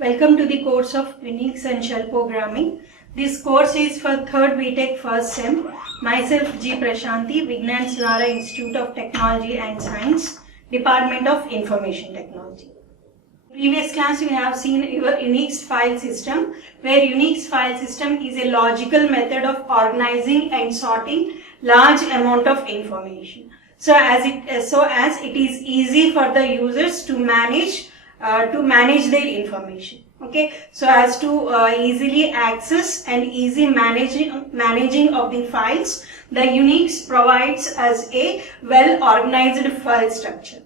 Welcome to the course of Unix and Shell Programming. This course is for 3rd BTech first sem. Myself G. Prashanti, Vignan Suara Institute of Technology and Science, Department of Information Technology. Previous class we have seen your Unix file system, where Unix file system is a logical method of organizing and sorting large amount of information. So as it is easy for the users to manage their information. Okay, so as to easily access and easy managing of the files, the Unix provides us a well organized file structure.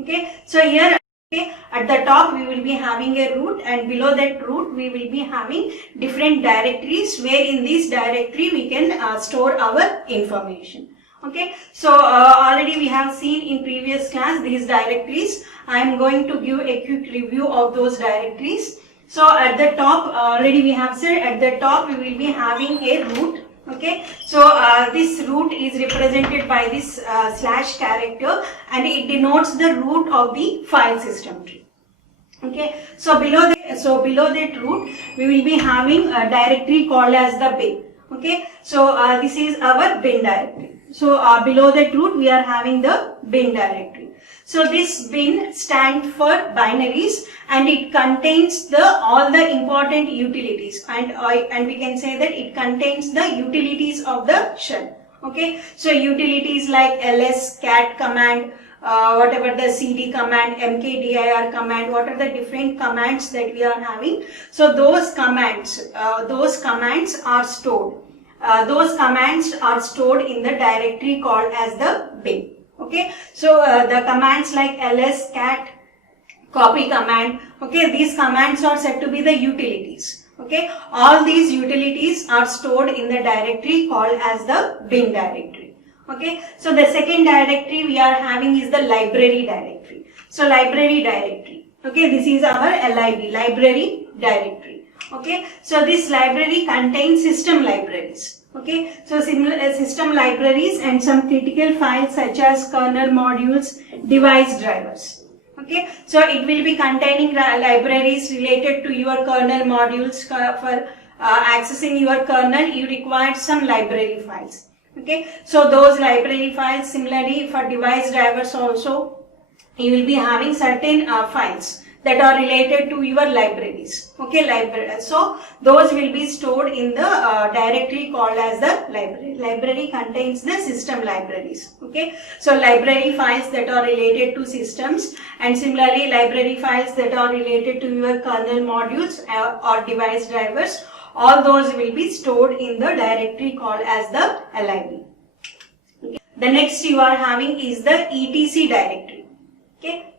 Okay, so here at the top we will be having a root, and below that root we will be having different directories, where in this directory we can store our information. Okay, so already we have seen in previous class these directories. I am going to give a quick review of those directories. So at the top, already we have said, at the top we will be having a root. Okay, so this root is represented by this slash character, and it denotes the root of the file system tree. Okay, so below that root we will be having a directory called as the bin. Okay, so this is our bin directory. So below that root we are having the bin directory. So this bin stands for binaries, and it contains all the important utilities, and we can say that it contains the utilities of the shell. Okay, so utilities like ls, cat command, whatever the cd command, mkdir command, what are the different commands that we are having. So those commands are stored. Those commands are stored in the directory called as the bin. Okay, so the commands like ls, cat, copy command, okay, these commands are said to be the utilities. Okay, all these utilities are stored in the directory called as the bin directory. Okay, so the second directory we are having is the library directory. So library directory, okay, this is our lib, library directory. Okay, so this library contains system libraries. Okay, so system libraries and some critical files such as kernel modules, device drivers. Okay, so it will be containing libraries related to your kernel modules. For accessing your kernel, you require some library files. Okay, so those library files, similarly for device drivers also, you will be having certain files that are related to your libraries. Okay, so those will be stored in the directory called as the library. Library contains the system libraries. Okay, so library files that are related to systems, and similarly library files that are related to your kernel modules or device drivers, all those will be stored in the directory called as the lib. Okay. The next you are having is the etc directory. Okay.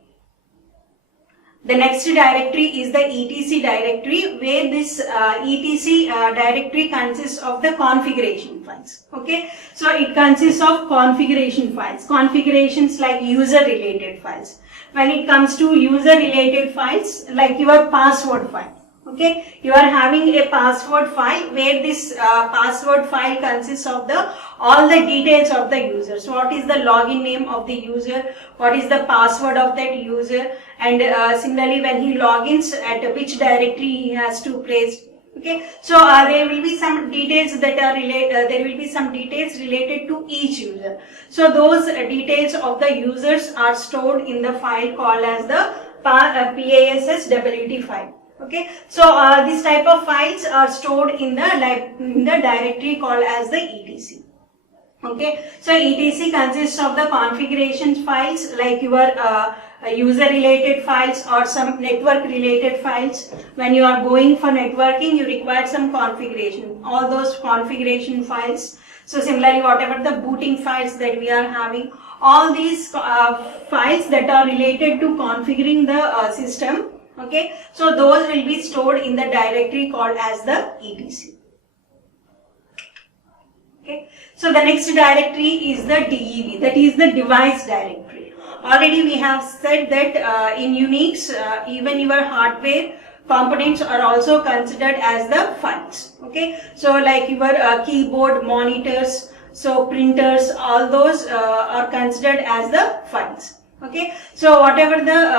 The next directory is the etc directory, where this etc directory consists of the configuration files. Okay, so it consists of configuration files, configurations like user related files. When it comes to user related files, like your password file. Okay, you are having a password file, where this password file consists of all the details of the user. So what is the login name of the user, what is the password of that user, and similarly when he logins, at which directory he has to place. Okay, so there will be some details that are related to each user. So those details of the users are stored in the file called as the PASSWT file. Okay, so this type of files are stored in the directory called as the etc. Okay, so etc consists of the configuration files like your user related files or some network related files. When you are going for networking, you require some configuration, all those configuration files. So similarly, whatever the booting files that we are having, all these files that are related to configuring the system. Okay, so those will be stored in the directory called as the etc. Okay, so the next directory is the dev, that is the device directory. Already we have said that in Unix, even your hardware components are also considered as the files. Okay, so like your keyboard, monitors, so printers, all those are considered as the files. Okay, so whatever the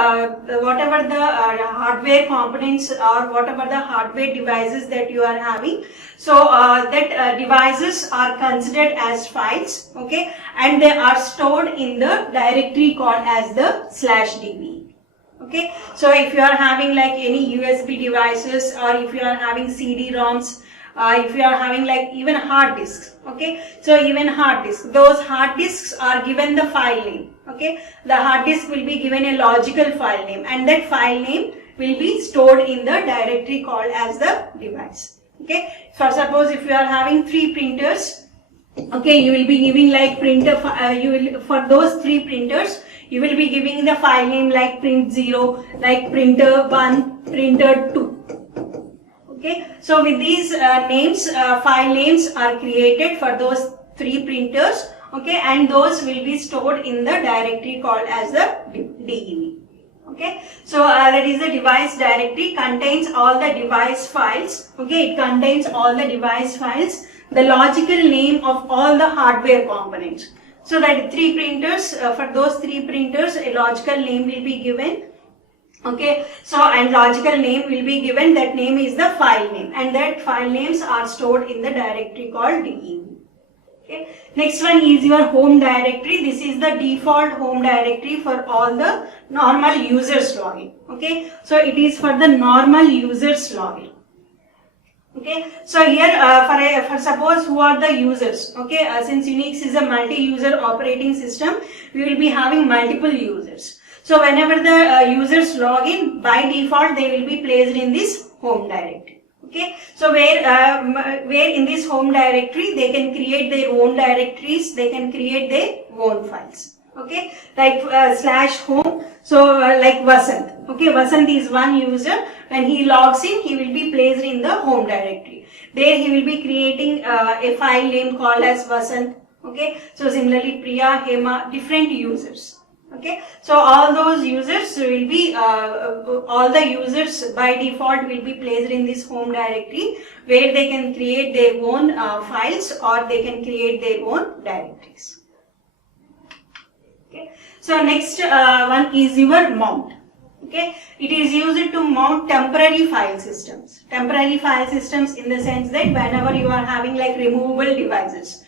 hardware components or whatever the hardware devices that you are having, so that devices are considered as files, okay, and they are stored in the directory called as the /dve. Okay, so if you are having like any USB devices, or if you are having CD-ROMs, if you are having like even hard disks, okay, so even hard disks, those hard disks are given the file name, okay, the hard disk will be given a logical file name, and that file name will be stored in the directory called as the device. Okay, for suppose if you are having 3 printers, okay, you will be giving like printer, for those 3 printers, you will be giving the file name like print0, like printer1, printer2. Okay, so with these names, file names are created for those 3 printers, okay, and those will be stored in the directory called as the DEV. Okay, so that is the device directory, contains all the device files. Okay, it contains all the device files, the logical name of all the hardware components. So that 3 printers, for those 3 printers, a logical name will be given. Okay, so and logical name will be given, that name is the file name, and that file names are stored in the directory called DEV. Okay, next one is your home directory. This is the default home directory for all the normal users login. Okay, so it is for the normal users login. Okay, so here for suppose who are the users. Okay, since Unix is a multi-user operating system, we will be having multiple users. So whenever the users log in, by default they will be placed in this home directory. Okay, so where in this home directory they can create their own directories, they can create their own files. Okay, like /home. So like Vasant. Okay, Vasant is one user. When he logs in, he will be placed in the home directory. There he will be creating a file name called as Vasant. Okay, so similarly Priya, Hema, different users. Okay, so all those users will be, all the users by default will be placed in this home directory, where they can create their own files, or they can create their own directories. Okay, so next one is your mount. Okay, it is used to mount temporary file systems. Temporary file systems in the sense that whenever you are having like removable devices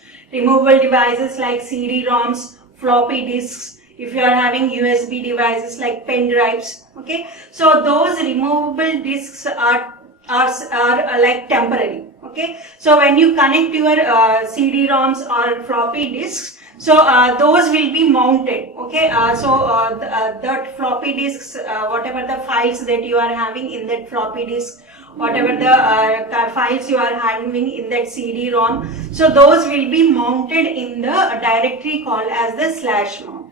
like CD-ROMs, floppy disks, if you are having USB devices like pen drives, okay, so those removable disks are like temporary. Okay, so when you connect your CD-ROMs or floppy disks, so those will be mounted. Okay, that floppy disks, whatever the files that you are having in that floppy disk, whatever the files you are having in that CD-ROM, so those will be mounted in the directory called as the /mount.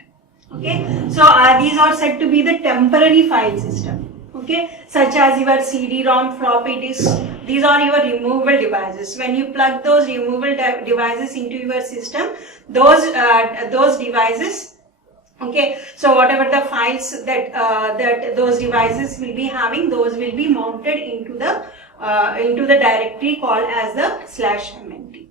Okay, so these are said to be the temporary file system. Okay, such as your CD-ROM, floppy disk, these are your removable devices. When you plug those removable devices into your system, those devices, okay, so whatever the files that those devices will be having, those will be mounted into the directory called as the /mnt.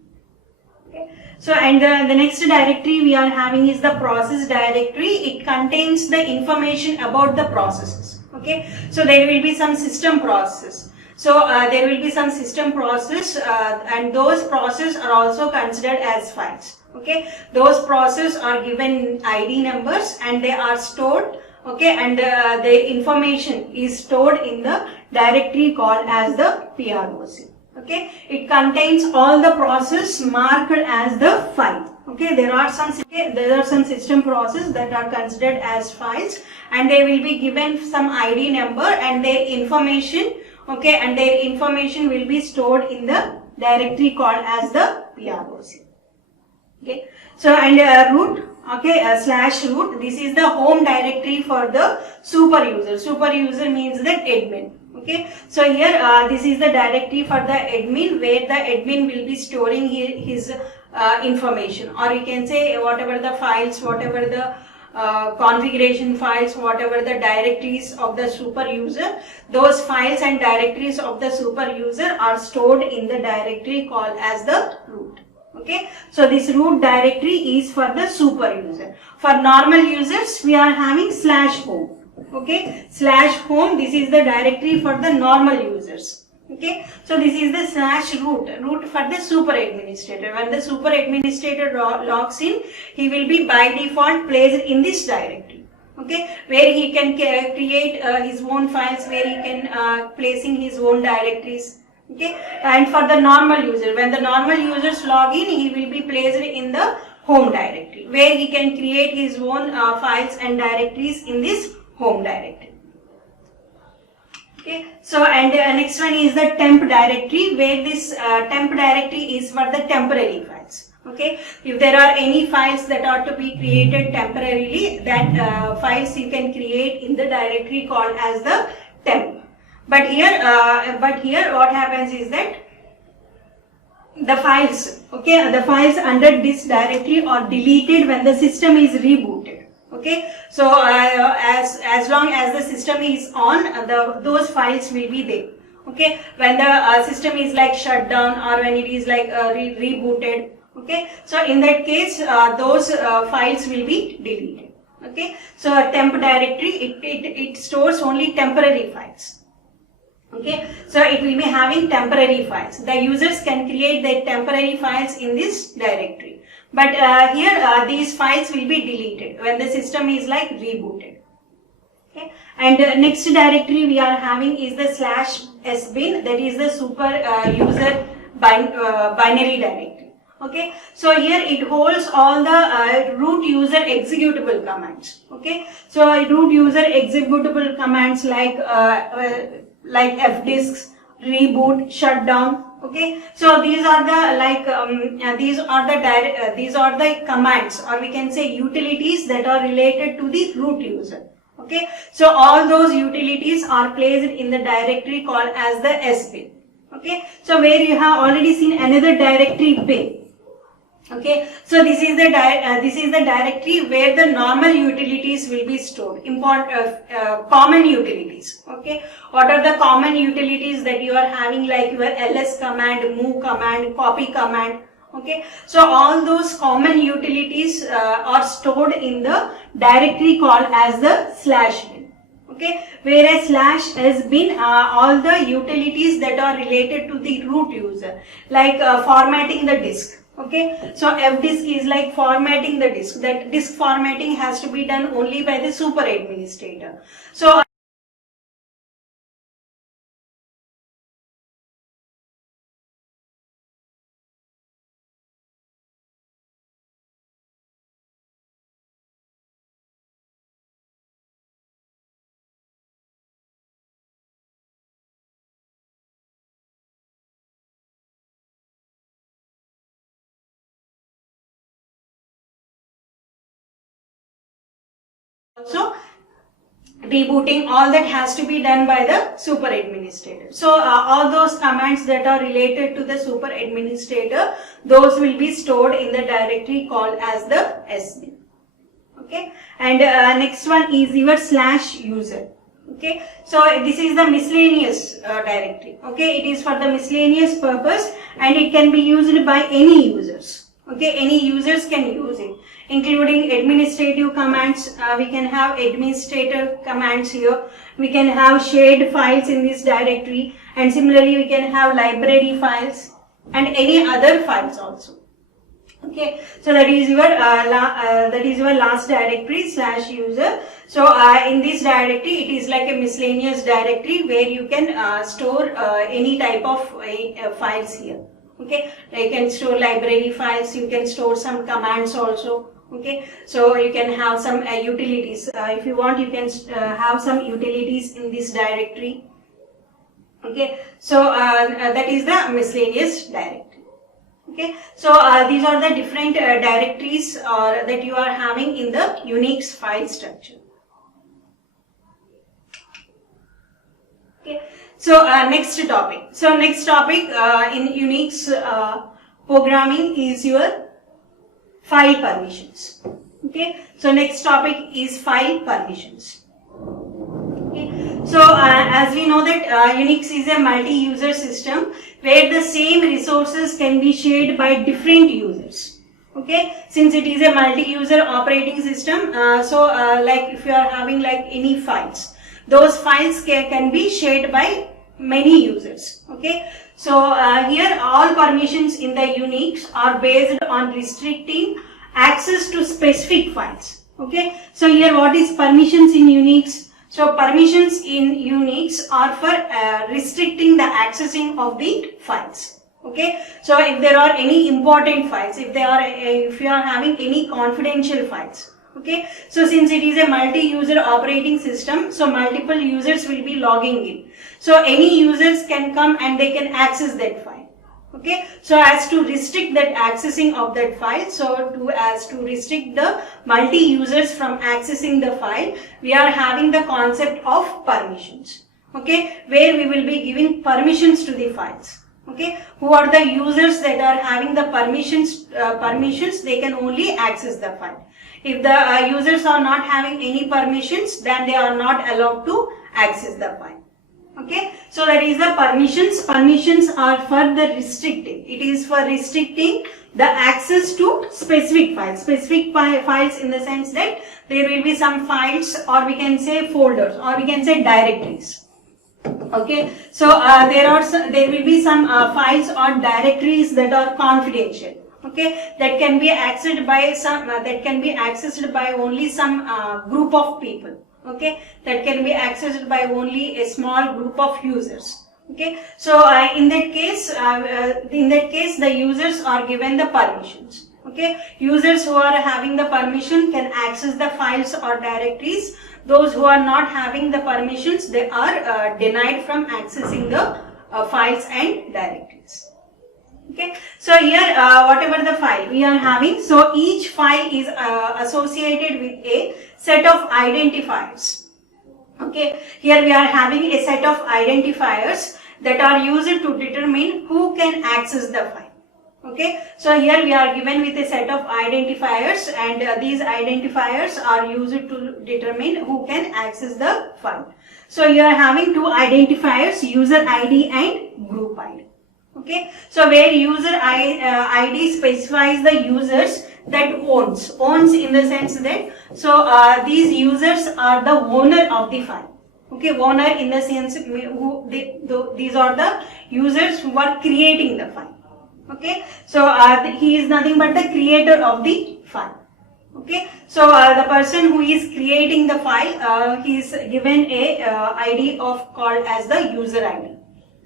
Okay, so and the next directory we are having is the process directory. It contains the information about the processes. Okay, so there will be some system processes. So there will be some system process, and those processes are also considered as files. Okay, those processes are given ID numbers and they are stored. Okay, and the information is stored in the directory called as the PROC. Okay, it contains all the process marked as the file. Okay, there are some system processes that are considered as files, and they will be given some ID number and their information. Okay, and their information will be stored in the directory called as the PROC. Okay, so and root. Okay, /root. This is the home directory for the super user. Super user means the admin. Okay, so here this is the directory for the admin, where the admin will be storing his information, or you can say whatever the files, whatever the configuration files, whatever the directories of the super user, those files and directories of the super user are stored in the directory called as the root. Okay, so this root directory is for the super user. For normal users, we are having /home. Okay, /home, this is the directory for the normal users. Okay, so this is the /root for the super administrator. When the super administrator logs in, he will be by default placed in this directory. Okay, where he can create his own files, where he can placing his own directories. Okay, and for the normal user, when the normal users log in, he will be placed in the home directory, where he can create his own files and directories in this home directory. Okay, so and next one is the temp directory, where this temp directory is for the temporary files. Okay, if there are any files that are to be created temporarily, that files you can create in the directory called as the temp. But here what happens is that the files, okay, the files under this directory are deleted when the system is rebooted. Okay, so as long as the system is on, those files will be there. Okay, when the system is like shut down or when it is like rebooted. Okay, so in that case, those files will be deleted. Okay, so a temp directory, it stores only temporary files. Okay, so it will be having temporary files. The users can create their temporary files in this directory. But here these files will be deleted when the system is like rebooted. Okay, and next directory we are having is the /sbin, that is the super user binary directory. Okay, so here it holds all the root user executable commands. Okay, so root user executable commands like fdisks, reboot, shutdown. Okay, so these are the these are the commands, or we can say utilities that are related to the root user. Okay, so all those utilities are placed in the directory called as the sbin. Okay, so where you have already seen another directory bin. Okay, so this is the directory where the normal utilities will be stored. Common utilities. Okay, what are the common utilities that you are having, like your ls command, move command, copy command. Okay, so all those common utilities are stored in the directory called as the /bin. Okay, whereas /sbin, all the utilities that are related to the root user, like formatting the disk. Okay, so fdisk is like formatting the disk. That disk formatting has to be done only by the super administrator. So also rebooting, all that has to be done by the super administrator. So all those commands that are related to the super administrator, those will be stored in the directory called as the sbin. Okay, and next one is your /user. Okay, so this is the miscellaneous directory. Okay, it is for the miscellaneous purpose and it can be used by any users. Okay, any users can use it, including administrative commands. We can have administrator commands here. We can have shared files in this directory, and similarly we can have library files and any other files also. Okay, so that is your last directory /user. So in this directory, it is like a miscellaneous directory where you can store any type of files here. Okay, you can store library files, you can store some commands also. Okay, so you can have some utilities. If you want, you can have some utilities in this directory. Okay, so that is the miscellaneous directory. Okay, so these are the different directories that you are having in the Unix file structure. Okay, so next topic. So next topic in Unix programming is your file permissions. Okay, so next topic is file permissions. Okay, So as we know that Unix is a multi-user system where the same resources can be shared by different users. Okay, since it is a multi-user operating system, like if you are having like any files, those files can be shared by many users. Okay, so here all permissions in the Unix are based on restricting access to specific files. Okay, so here what is permissions in Unix? So permissions in Unix are for restricting the accessing of the files. Okay, so if there are any important files, if you are having any confidential files. Okay, so since it is a multi-user operating system, so multiple users will be logging in. So any users can come and they can access that file. Okay, so as to restrict that accessing of that file, as to restrict the multi-users from accessing the file, we are having the concept of permissions. Okay, where we will be giving permissions to the files. Okay, who are the users that are having the permissions, they can only access the file. If the users are not having any permissions, then they are not allowed to access the file. Okay, so that is the permissions. Permissions are for the restricting. It is for restricting the access to specific files. Specific files in the sense that there will be some files, or we can say folders, or we can say directories. Okay, so there will be some files or directories that are confidential. Okay, that can be accessed by only some group of people. Okay, that can be accessed by only a small group of users. Okay, so in that case the users are given the permissions. Okay, users who are having the permission can access the files or directories. Those who are not having the permissions, they are denied from accessing the files and directories. Okay, so here whatever the file we are having, so each file is associated with a set of identifiers. Okay, here we are having a set of identifiers that are used to determine who can access the file. Okay, so here we are given with a set of identifiers, and these identifiers are used to determine who can access the file. So you are having two identifiers, user ID and group ID. Okay, so where user ID specifies the users that owns in the sense that these users are the owner of the file. Okay, owner in the sense these are the users who are creating the file. Okay, so he is nothing but the creator of the file. Okay, so the person who is creating the file, he is given a ID called as the user ID.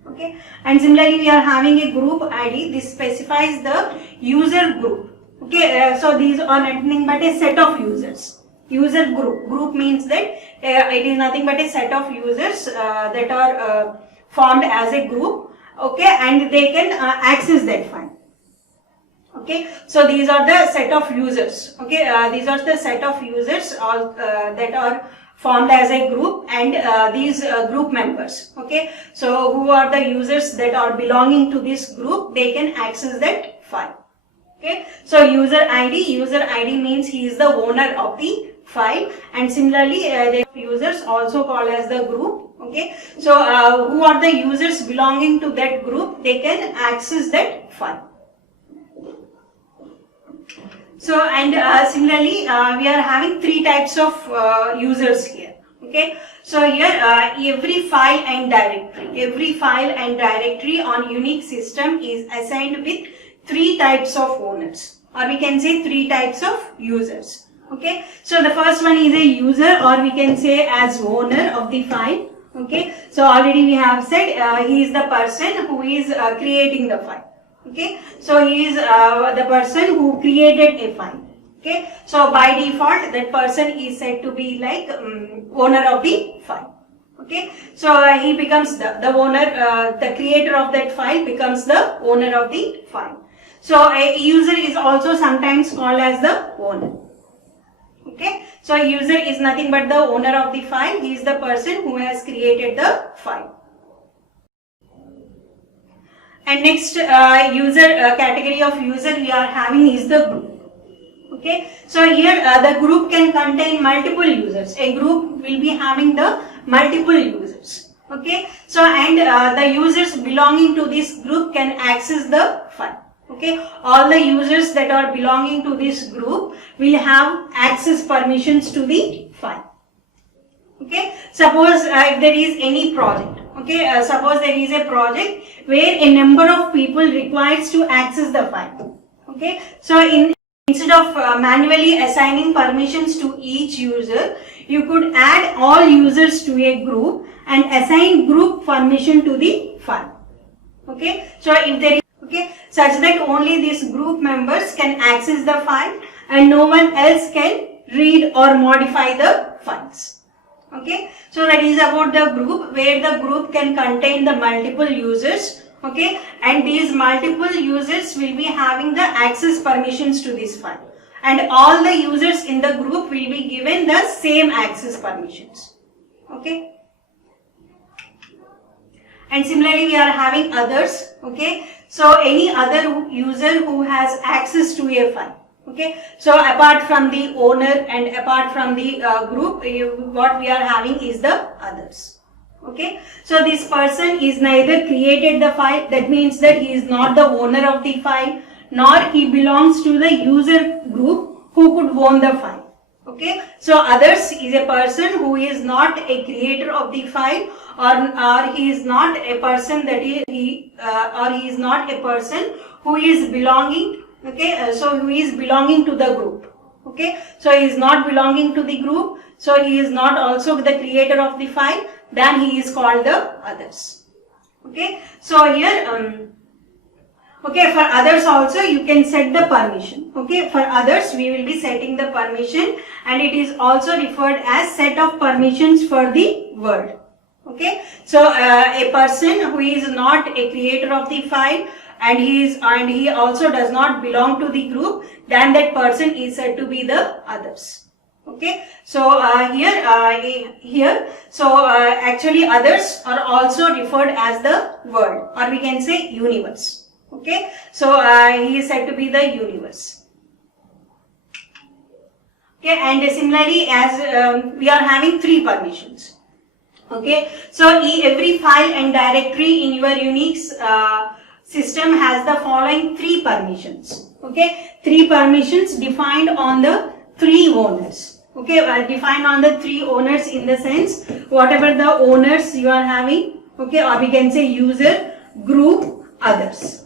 Okay, and similarly we are having a group ID. This specifies the user group. Okay, so these are nothing but a set of users. User group means that it is nothing but a set of users that are formed as a group. Okay, and they can access that file. Okay, so these are the set of users. Okay, these are the set of users that are formed as a group, and these group members. Okay, so who are the users that are belonging to this group, they can access that file. Okay, so user ID means he is the owner of the file, and similarly the users also called as the group. Okay, so who are the users belonging to that group, they can access that file. So, and similarly we are having three types of users here. Okay, so here every file and directory on Unix system is assigned with three types of owners, or we can say three types of users. Okay, so the first one is a user, or we can say as owner of the file. Okay, so already we have said he is the person who is creating the file. Okay, so he is the person who created a file. Okay, so by default that person is said to be like owner of the file. Okay, so he becomes the owner, the creator of that file becomes the owner of the file. So a user is also sometimes called as the owner. Okay, so user is nothing but the owner of the file. He is the person who has created the file. And next category of user we are having is the group. Okay, so here the group can contain multiple users. A group will be having the multiple users. Okay, so and the users belonging to this group can access the file. Okay, all the users that are belonging to this group will have access permissions to the file. Okay, suppose if there is any project, okay, suppose there is a project where a number of people requires to access the file. Okay, so instead of manually assigning permissions to each user, you could add all users to a group and assign group permission to the file. Okay, so if there is, okay, such that only these group members can access the file and no one else can read or modify the files. Okay, so that is about the group, where the group can contain the multiple users. Okay, and these multiple users will be having the access permissions to this file, and all the users in the group will be given the same access permissions. Okay, and similarly we are having others. Okay, so any other user who has access to a file. Okay, so apart from the owner and apart from the group, what we are having is the others. Okay, so this person is neither created the file, that means that he is not the owner of the file, nor he belongs to the user group who could own the file. Okay, so others is a person who is not a creator of the file, or he is not a person that he is not a person who is belonging. Okay, so who is belonging to the group. Okay, so he is not belonging to the group, so he is not also the creator of the file, then he is called the others. Okay, so here okay, for others also you can set the permission. Okay, for others we will be setting the permission, and it is also referred as set of permissions for the world. Okay, so a person who is not a creator of the file and he also does not belong to the group, then that person is said to be the others. Okay, so actually others are also referred as the world, or we can say universe. Okay, so he is said to be the universe. Okay, and similarly as we are having three permissions. Okay, so every file and directory in your Unix system has the following three permissions. Okay, three permissions defined on the three owners. Okay, defined on the three owners in the sense whatever the owners you are having. Okay, or we can say user, group, others.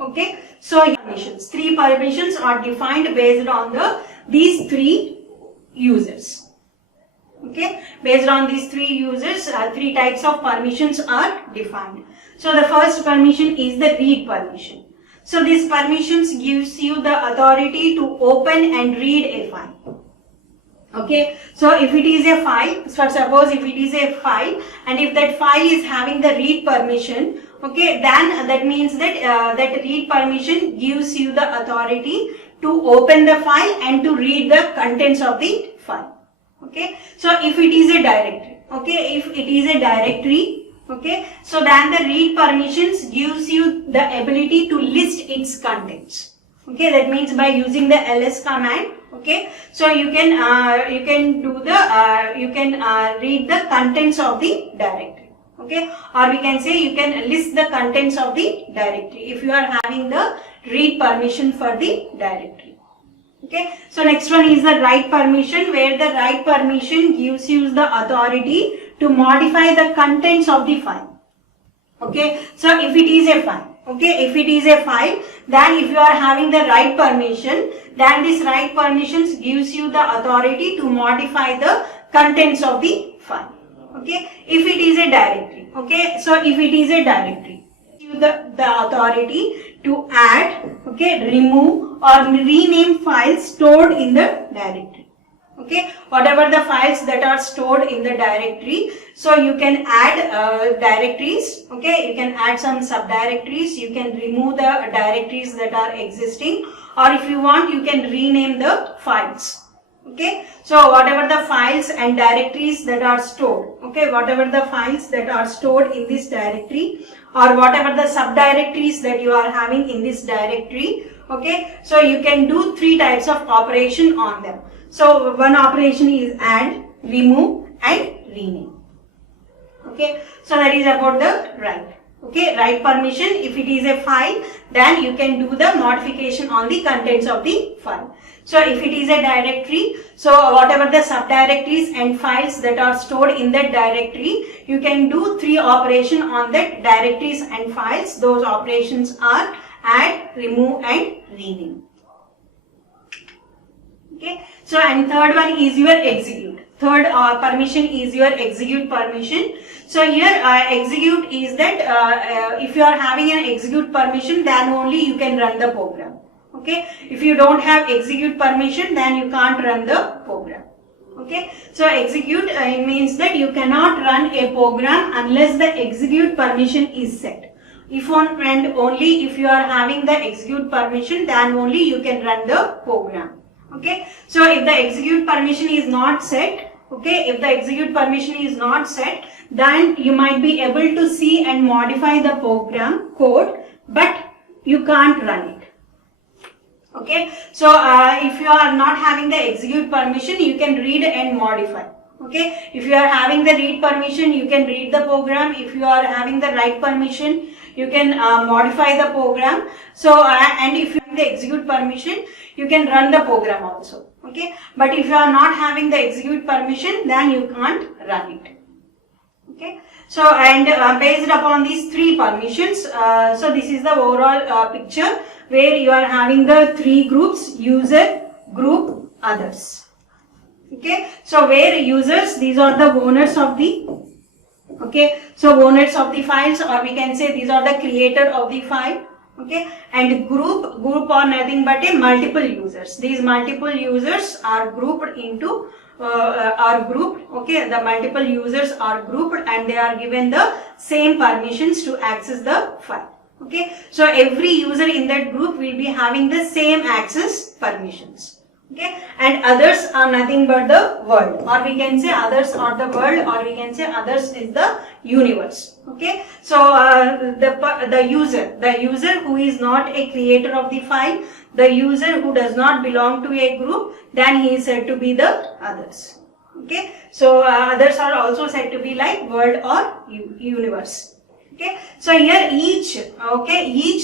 Okay, so permissions, three permissions are defined based on these three users. Okay, based on these three users, three types of permissions are defined. So the first permission is the read permission. So this permissions gives you the authority to open and read a file. Okay, so if it is a file, so suppose if it is a file and if that file is having the read permission, okay, then that means that that read permission gives you the authority to open the file and to read the contents of the file. Okay, so if it is a directory, okay, if it is a directory, okay, so then the read permissions gives you the ability to list its contents. Okay, that means by using the ls command, okay, so you can read the contents of the directory. Okay, or we can say you can list the contents of the directory if you are having the read permission for the directory. Okay, so next one is the write permission, where the write permission gives you the authority to modify the contents of the file. Okay, so if it is a file, okay, if it is a file, then if you are having the write permission, then this write permissions gives you the authority to modify the contents of the file. Okay, if it is a directory, okay, so if it is a directory, you the authority to add, okay, remove or rename files stored in the directory. Okay, whatever the files that are stored in the directory, so you can add directories. Okay, you can add some subdirectories, you can remove the directories that are existing, or if you want you can rename the files. Okay, so whatever the files and directories that are stored, okay, whatever the files that are stored in this directory, or whatever the subdirectories that you are having in this directory, okay, so you can do three types of operation on them. So one operation is add, remove and rename. Okay, so that is about the write. Okay, write permission. If it is a file, then you can do the modification on the contents of the file. So if it is a directory, so whatever the subdirectories and files that are stored in that directory, you can do 3 operations on that directories and files. Those operations are add, remove and rename. Okay, so and third one is your execute. Third permission is your execute permission. So here execute is that if you are having an execute permission, then only you can run the program. Okay, if you don't have execute permission, then you can't run the program. Okay, so execute means that you cannot run a program unless the execute permission is set. If and only if you are having the execute permission, then only you can run the program. Okay, so if the execute permission is not set, okay, if the execute permission is not set, then you might be able to see and modify the program code, but you can't run it. Okay, so if you are not having the execute permission, you can read and modify. Okay, if you are having the read permission, you can read the program. If you are having the write permission, you can modify the program. So and if you have the execute permission, you can run the program also. Okay, but if you are not having the execute permission, then you can't run it. Okay, so and based upon these 3 permissions, so this is the overall picture where you are having the 3 groups: user, group, others. Okay, so where users, these are the owners of the, okay, so owners of the files, or we can say these are the creator of the file. Okay, and group are nothing but a multiple users. These multiple users are grouped into okay, the multiple users are grouped and they are given the same permissions to access the file. Okay, so every user in that group will be having the same access permissions. Okay, and others are nothing but the world, or we can say others are the world, or we can say others is the universe. Okay, so the user who is not a creator of the file, the user who does not belong to a group, then he is said to be the others. Okay, so others are also said to be like world or universe. Okay, so here each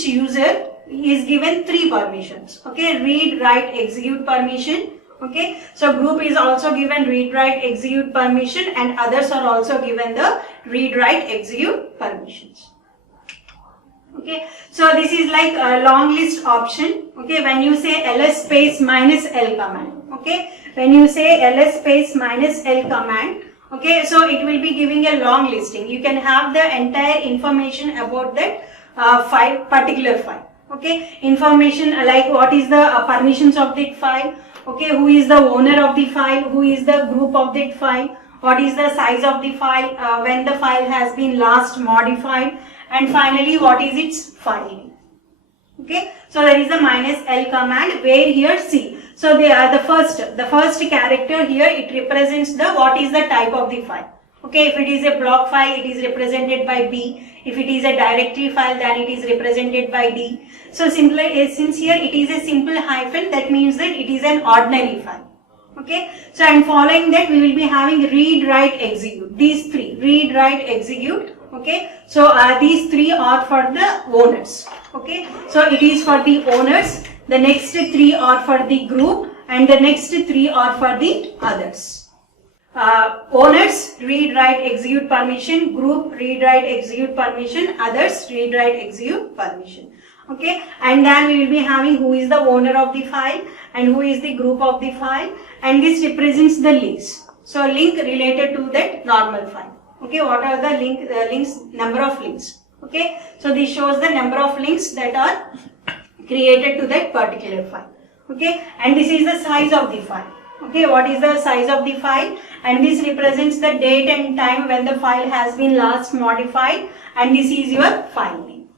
user is given 3 permissions. Okay, read, write, execute permission. Okay, so group is also given read, write, execute permission, and others are also given the read, write, execute permissions. Okay, so this is like a long list option. Okay, when you say ls space minus l command. Okay, when you say ls space minus l command, okay, so it will be giving a long listing. You can have the entire information about that particular file. Okay, information like what is the permissions of that file. Okay, who is the owner of the file, who is the group of that file, what is the size of the file, when the file has been last modified, and finally what is its file name. Okay, so there is the minus l command where here see. So they are the first character here, it represents the what is the type of the file. Okay, if it is a block file, it is represented by B. If it is a directory file, then it is represented by D. So simply, since here it is a simple hyphen, that means that it is an ordinary file. Okay, so and following that we will be having read, write, execute. These 3, read, write, execute. Okay, so these 3 are for the owners. Okay, so it is for the owners. The next 3 are for the group, and the next 3 are for the others. Owners, read, write, execute permission. Group, read, write, execute permission. Others, read, write, execute permission. Okay, and then we will be having who is the owner of the file and who is the group of the file, and this represents the links. So link related to that normal file. Okay, what are the links, number of links. Okay, so this shows the number of links that are created to that particular file. Okay, and this is the size of the file. Okay, what is the size of the file? And this represents the date and time when the file has been last modified, and this is your file name.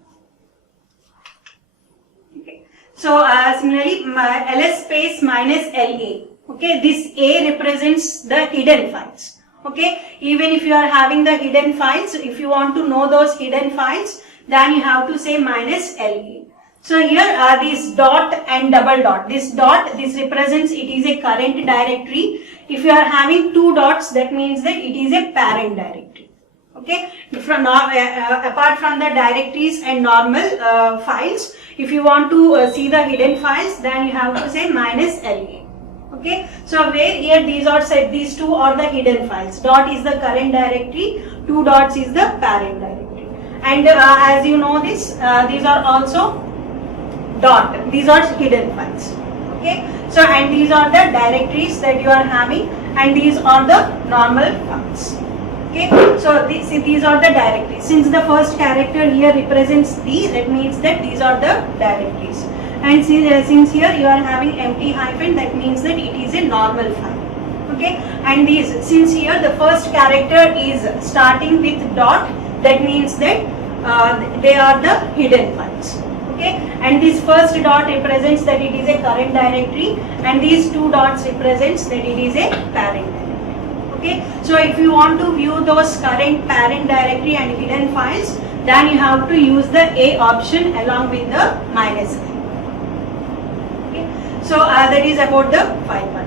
Okay, so similarly ls space minus la. Okay, this a represents the hidden files. Okay, even if you are having the hidden files, if you want to know those hidden files, then you have to say minus la. So here this dot and double dot. This dot, this represents it is a current directory. If you are having 2 dots, that means that it is a parent directory. Okay, apart from the directories and normal files, if you want to see the hidden files, then you have to say -LA. Okay, so where here these are said, these two are the hidden files. Dot is the current directory, 2 dots is the parent directory. And as you know this, these are also dot, these are hidden files. Okay, so and these are the directories that you are having, and these are the normal files. Okay, so these are the directories. Since the first character here represents the, that means that these are the directories. And since here you are having empty hyphen, that means that it is a normal file. Okay, and these, since here the first character is starting with dot, that means that they are the hidden files. Okay, and this first dot represents that it is a current directory, and these 2 dots represents that it is a parent directory. Okay, so if you want to view those current parent directory and hidden files, then you have to use the A option along with the -A. So that is about the file.